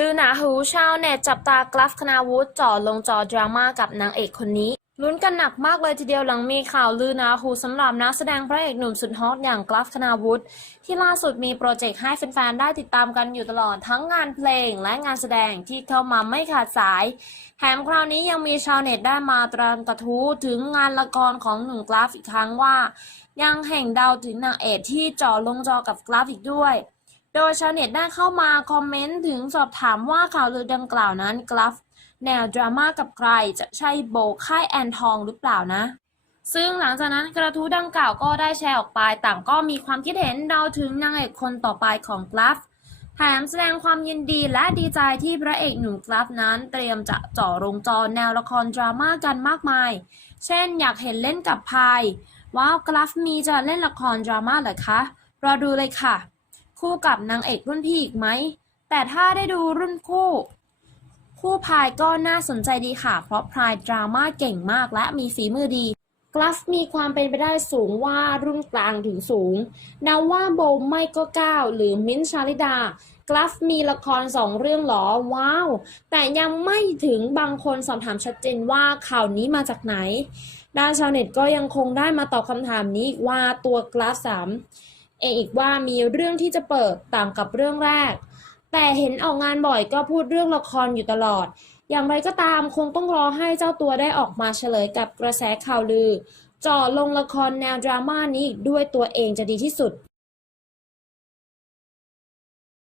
ลือหนาหูชาวเน็ตจับตากราฟคณาวุฒิจ่อลงจอดราม่ากับนางเอกคนนี้ลุ้นกันหนักมากเลยทีเดียวหลังมีข่าวลือหนาหูสำหรับนักแสดงพระเอกหนุ่มสุดฮอตอย่างกราฟคณาวุฒิที่ล่าสุดมีโปรเจกต์ให้แฟนๆ ได้ติดตามกันอยู่ตลอดทั้งงานเพลงและงานแสดงที่เข้ามาไม่ขาดสาย แถมคราวนี้ยังมีชาวเน็ตได้มาตรังกระทู้ถึงงานละครของหนุ่มกราฟอีกครั้งว่า ยังแห่งดาวถึงนางเอกที่จ่อลงจอกับกราฟอีกด้วย โดยชาวเน็ตได้เข้ามาคอมเมนต์ถึงสอบถามว่าข่าวลือดังกล่าวนั้นกราฟแนวดราม่ากับใครจะใช่โบค่ายแอนทองหรือเปล่านะ ซึ่งหลังจากนั้นกระทู้ดังกล่าวก็ได้แชร์ออกไปต่างก็มีความคิดเห็นเดาถึงนางเอกคนต่อไปของกราฟแถมแสดงความยินดีและดีใจที่พระเอกหนุ่มกราฟนั้นเตรียมจะเจ่อลงจอแนวละครดราม่ากันมากมาย เช่นอยากเห็นเล่นกับพาย ว้าวกราฟมีจะเล่นละครดราม่าเหรอคะ รอดูเลยค่ะ คู่กับนางเอกรุ่นพี่อีกไหม แต่ถ้าได้ดูรุ่นคู่ คู่พายก็น่าสนใจดีค่ะ เพราะพายดราม่าเก่งมากและมีฝีมือดีกราฟมีความเป็นไปได้สูงว่ารุ่นกลางถึงสูงเดาว่าโบไม่ก็ก้าวหรือมิ้นชาลิดากราฟมีละครสองเรื่องหรอ ว้าว แต่ยังไม่ถึงบางคนสอบถามชัดเจนว่าข่าวนี้มาจากไหนด้านชาวเน็ตก็ยังคงได้มาตอบคำถามนี้ว่าตัวกราฟสาม เองอีกว่ามีเรื่องที่จะเปิดต่างกับเรื่องแรก แต่เห็นออกงานบ่อยก็พูดเรื่องละครอยู่ตลอด อย่างไรก็ตามคงต้องรอให้เจ้าตัวได้ออกมาเฉลยกับกระแสข่าวลือ จ่อลงละครแนวดราม่านี้อีกด้วยตัวเองจะดีที่สุด